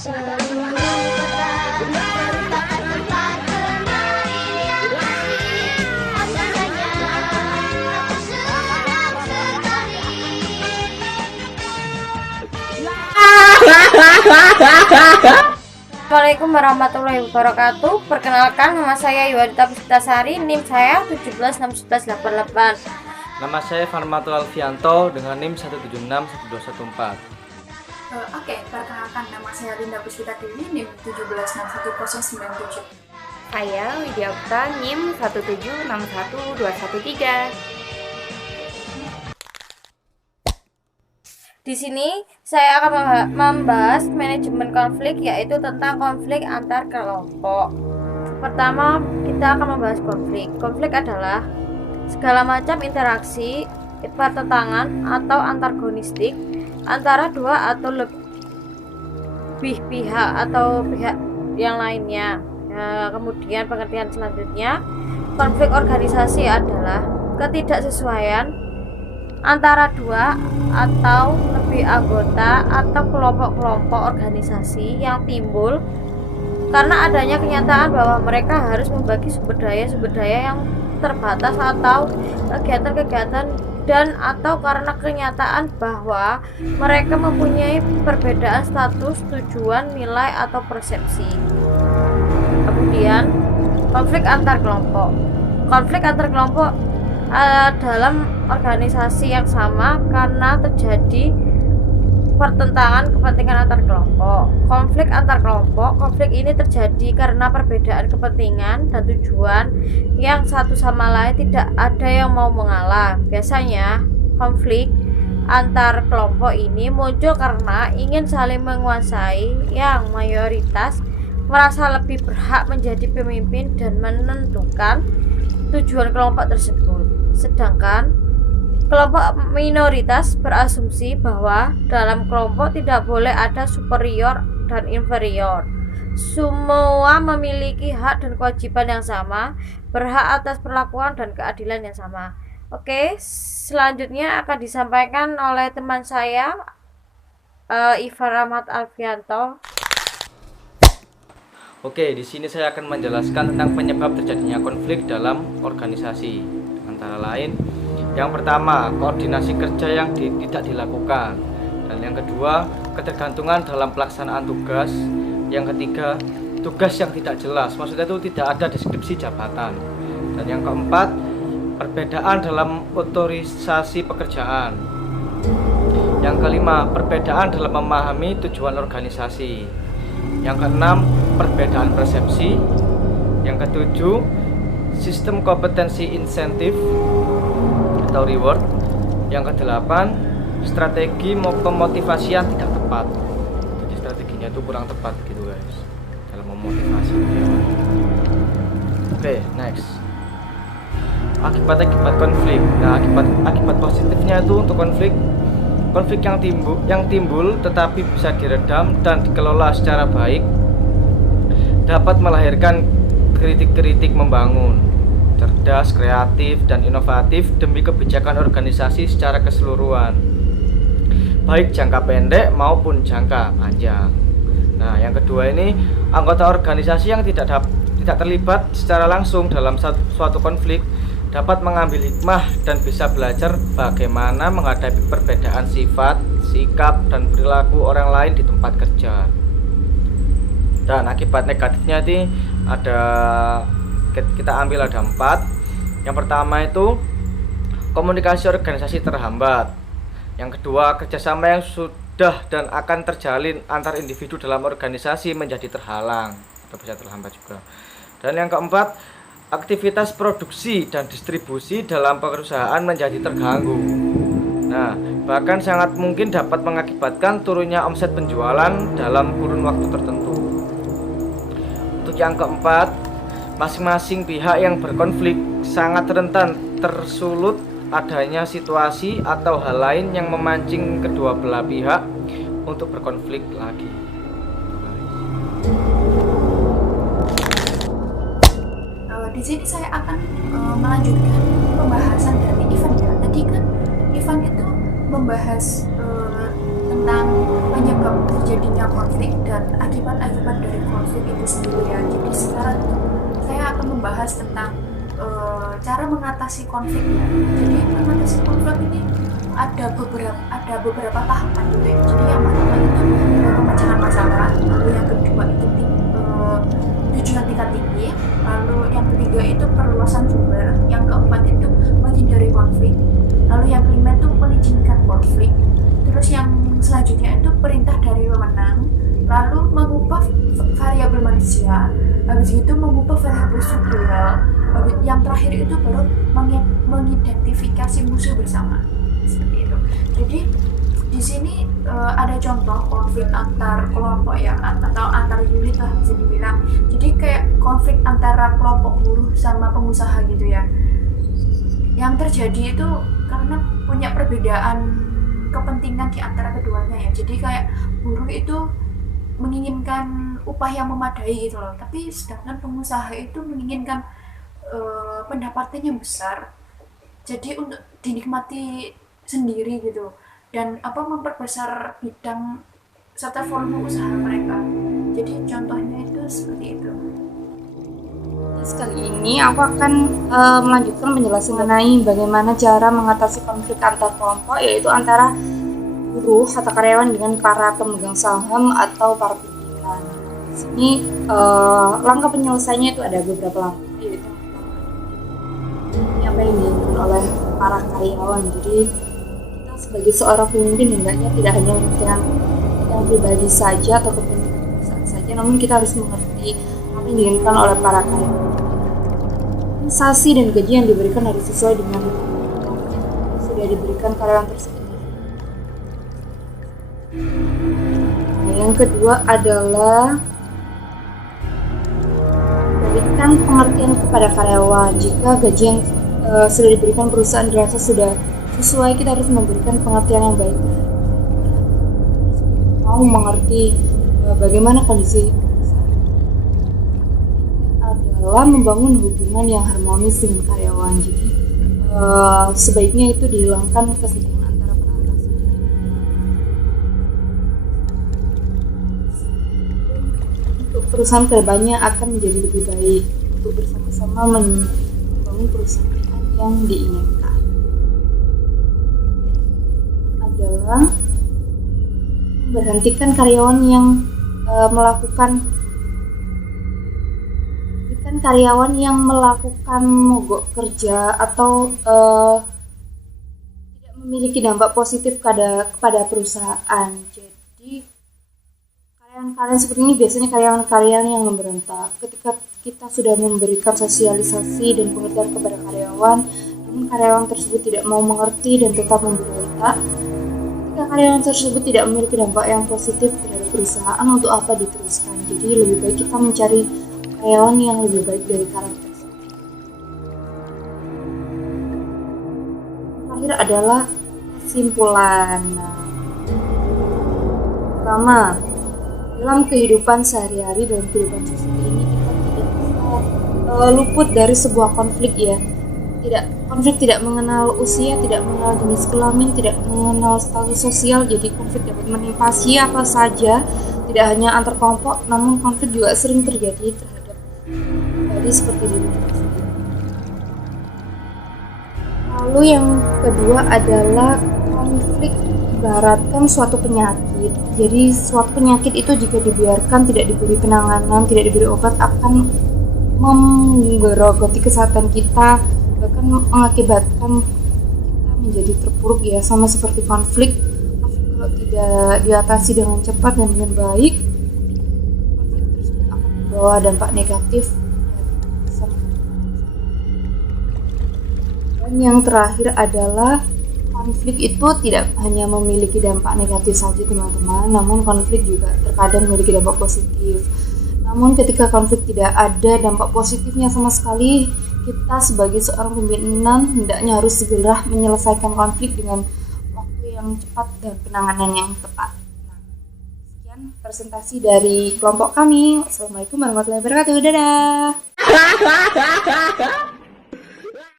Seluruh kota merupakan tempat bermain yang asik. Asalnya aku senang sekali. Assalamualaikum warahmatullahi wabarakatuh. Perkenalkan, nama saya Yuwadita Puspitasari, NIM saya 1761188. Nama saya Farmato Alfianto dengan NIM 1761214. Oke, perkenalkan, nama saya Linda Puspita Dewi, NIM 1761097. Saya Widya Okta, NIM 1761213. Di sini saya akan membahas manajemen konflik, yaitu tentang konflik antar kelompok. Pertama, kita akan membahas konflik. Konflik adalah segala macam interaksi pertentangan atau antagonistik antara dua atau lebih pihak atau pihak yang lainnya. Kemudian pengertian selanjutnya, konflik organisasi adalah ketidaksesuaian antara dua atau lebih anggota atau kelompok-kelompok organisasi yang timbul karena adanya kenyataan bahwa mereka harus membagi sumber daya yang terbatas atau kegiatan-kegiatan dan atau karena kenyataan bahwa mereka mempunyai perbedaan status, tujuan, nilai atau persepsi. Kemudian konflik antar kelompok. Konflik antar kelompok dalam organisasi yang sama karena terjadi pertentangan kepentingan antar kelompok. Konflik antar kelompok, konflik ini terjadi karena perbedaan kepentingan dan tujuan yang satu sama lain tidak ada yang mau mengalah. Biasanya konflik antar kelompok ini muncul karena ingin saling menguasai, yang mayoritas merasa lebih berhak menjadi pemimpin dan menentukan tujuan kelompok tersebut. Sedangkan kelompok minoritas berasumsi bahwa dalam kelompok tidak boleh ada superior dan inferior. Semua memiliki hak dan kewajiban yang sama, berhak atas perlakuan dan keadilan yang sama. Oke, selanjutnya akan disampaikan oleh teman saya, Ivan Rahmat Alfianto. Oke, di sini saya akan menjelaskan tentang penyebab terjadinya konflik dalam organisasi. Antara lain, yang pertama, koordinasi kerja yang tidak dilakukan. Dan yang kedua, ketergantungan dalam pelaksanaan tugas. Yang ketiga, tugas yang tidak jelas, maksudnya itu tidak ada deskripsi jabatan. Dan yang keempat, perbedaan dalam otorisasi pekerjaan. Yang kelima, perbedaan dalam memahami tujuan organisasi. Yang keenam, perbedaan persepsi. Yang ketujuh, sistem kompetensi insentif atau reward. Yang kedelapan, strategi pemotivasian tidak tepat. Jadi strateginya itu kurang tepat gitu guys dalam memotivasi. Oke, next. Akibat konflik. Nah, akibat positifnya itu untuk konflik yang timbul tetapi bisa diredam dan dikelola secara baik dapat melahirkan kritik-kritik membangun, cerdas, kreatif, dan inovatif demi kebijakan organisasi secara keseluruhan, baik jangka pendek maupun jangka panjang. Nah, yang kedua ini, anggota organisasi yang tidak terlibat secara langsung dalam suatu konflik dapat mengambil hikmah dan bisa belajar bagaimana menghadapi perbedaan sifat, sikap, dan perilaku orang lain di tempat kerja. Dan akibat negatifnya ini kita ambil ada 4. Yang pertama itu komunikasi organisasi terhambat. Yang kedua, kerjasama yang sudah dan akan terjalin antar individu dalam organisasi menjadi terhalang atau bisa terhambat juga. Dan yang keempat, aktivitas produksi dan distribusi dalam perusahaan menjadi terganggu. Nah, bahkan sangat mungkin dapat mengakibatkan turunnya omset penjualan dalam kurun waktu tertentu. Untuk yang keempat, masing-masing pihak yang berkonflik sangat rentan tersulut adanya situasi atau hal lain yang memancing kedua belah pihak untuk berkonflik lagi. Di sini saya akan melanjutkan pembahasan dari Ivan ya. Tadi kan Ivan itu membahas tentang penyebab terjadinya konflik dan akibat-akibat dari konflik itu sendiri ya. Jadi sekarang saya akan membahas tentang cara mengatasi konflik ya. Jadi mengatasi konflik ini ada beberapa tahapan gitu ya. Jadi yang pertama itu pemecahan masalah, lalu yang kedua itu tujuan tingkat tinggi, lalu yang ketiga itu perluasan sumber, yang keempat itu menghindari konflik, lalu yang kelima itu mengizinkan konflik, terus yang selanjutnya itu perintah dari wewenang, lalu mengubah variabel manusia, habis itu mengubah variabel struktural, yang terakhir itu baru mengidentifikasi musuh bersama, seperti itu. Jadi di sini ada contoh konflik antar kelompok ya, atau antar unit lah bisa dibilang. Jadi kayak konflik antara kelompok buruh sama pengusaha gitu ya. Yang terjadi itu karena punya perbedaan kepentingan di antara keduanya ya. Jadi kayak buruh itu menginginkan upah yang memadai gitu loh, tapi sedangkan pengusaha itu menginginkan pendapatannya besar. Jadi untuk dinikmati sendiri gitu, dan memperbesar bidang serta volume usaha mereka. Jadi contohnya itu seperti itu. Kali ini aku akan melanjutkan penjelasan mengenai bagaimana cara mengatasi konflik antar kelompok, yaitu antara buruh atau karyawan dengan para pemegang saham atau para pimpinan. Di sini langkah penyelesaiannya itu ada beberapa langkah, yaitu apa yang diinginkan oleh para karyawan. Jadi kita sebagai seorang pemimpin hendaknya tidak hanya memikirkan yang pribadi saja atau kepentingan perusahaan saja, namun kita harus mengerti apa yang diinginkan oleh para karyawan. Kompensasi dan gaji yang diberikan harus sesuai dengan yang sudah diberikan karyawan tersebut. Nah, yang kedua adalah berikan pengertian kepada karyawan. Jika gaji yang sudah diberikan perusahaan dirasa sudah sesuai, kita harus memberikan pengertian yang baik. Mau mengerti bagaimana kondisi perusahaan. Adalah membangun hubungan yang harmonis dengan karyawan. Jadi sebaiknya itu dihilangkan kesenjangan antara para atasan. Untuk perusahaan kedepannya akan menjadi lebih baik untuk bersama-sama membangun perusahaan yang diinginkan. Adalah memberhentikan karyawan yang melakukan mogok kerja atau tidak memiliki dampak positif kepada perusahaan. Jadi karyawan-karyawan seperti ini biasanya karyawan-karyawan yang memberontak. Ketika kita sudah memberikan sosialisasi dan pengertian kepada karyawan, namun karyawan tersebut tidak mau mengerti dan tetap memberontak. Ketika karyawan tersebut tidak memiliki dampak yang positif terhadap perusahaan, untuk apa diteruskan? Jadi lebih baik kita mencari karyawan yang lebih baik dari karyawan tersebut. Terakhir adalah kesimpulan. Pertama, dalam kehidupan sehari-hari, dalam kehidupan sosial ini, kita tidak bisa luput dari sebuah konflik ya. Konflik tidak mengenal usia, tidak mengenal jenis kelamin, tidak mengenal status sosial. Jadi konflik dapat menimpa siapa saja, tidak hanya antar kelompok, namun konflik juga sering terjadi terhadap pribadi seperti diri kita sendiri. Lalu yang kedua adalah konflik ibaratkan suatu penyakit. Jadi suatu penyakit itu jika dibiarkan, tidak diberi penanganan, tidak diberi obat, akan menggerogoti kesehatan kita, bahkan mengakibatkan kita menjadi terpuruk ya. Sama seperti konflik kalau tidak diatasi dengan cepat dan dengan baik, konflik tersebut akan membawa dampak negatif. Dan yang terakhir adalah konflik itu tidak hanya memiliki dampak negatif saja teman-teman, namun konflik juga terkadang memiliki dampak positif. Namun ketika konflik tidak ada dampak positifnya sama sekali, kita sebagai seorang pimpinan hendaknya harus segera menyelesaikan konflik dengan waktu yang cepat dan penanganan yang tepat. Nah, sekian presentasi dari kelompok kami. Wassalamualaikum warahmatullahi wabarakatuh. Dadah.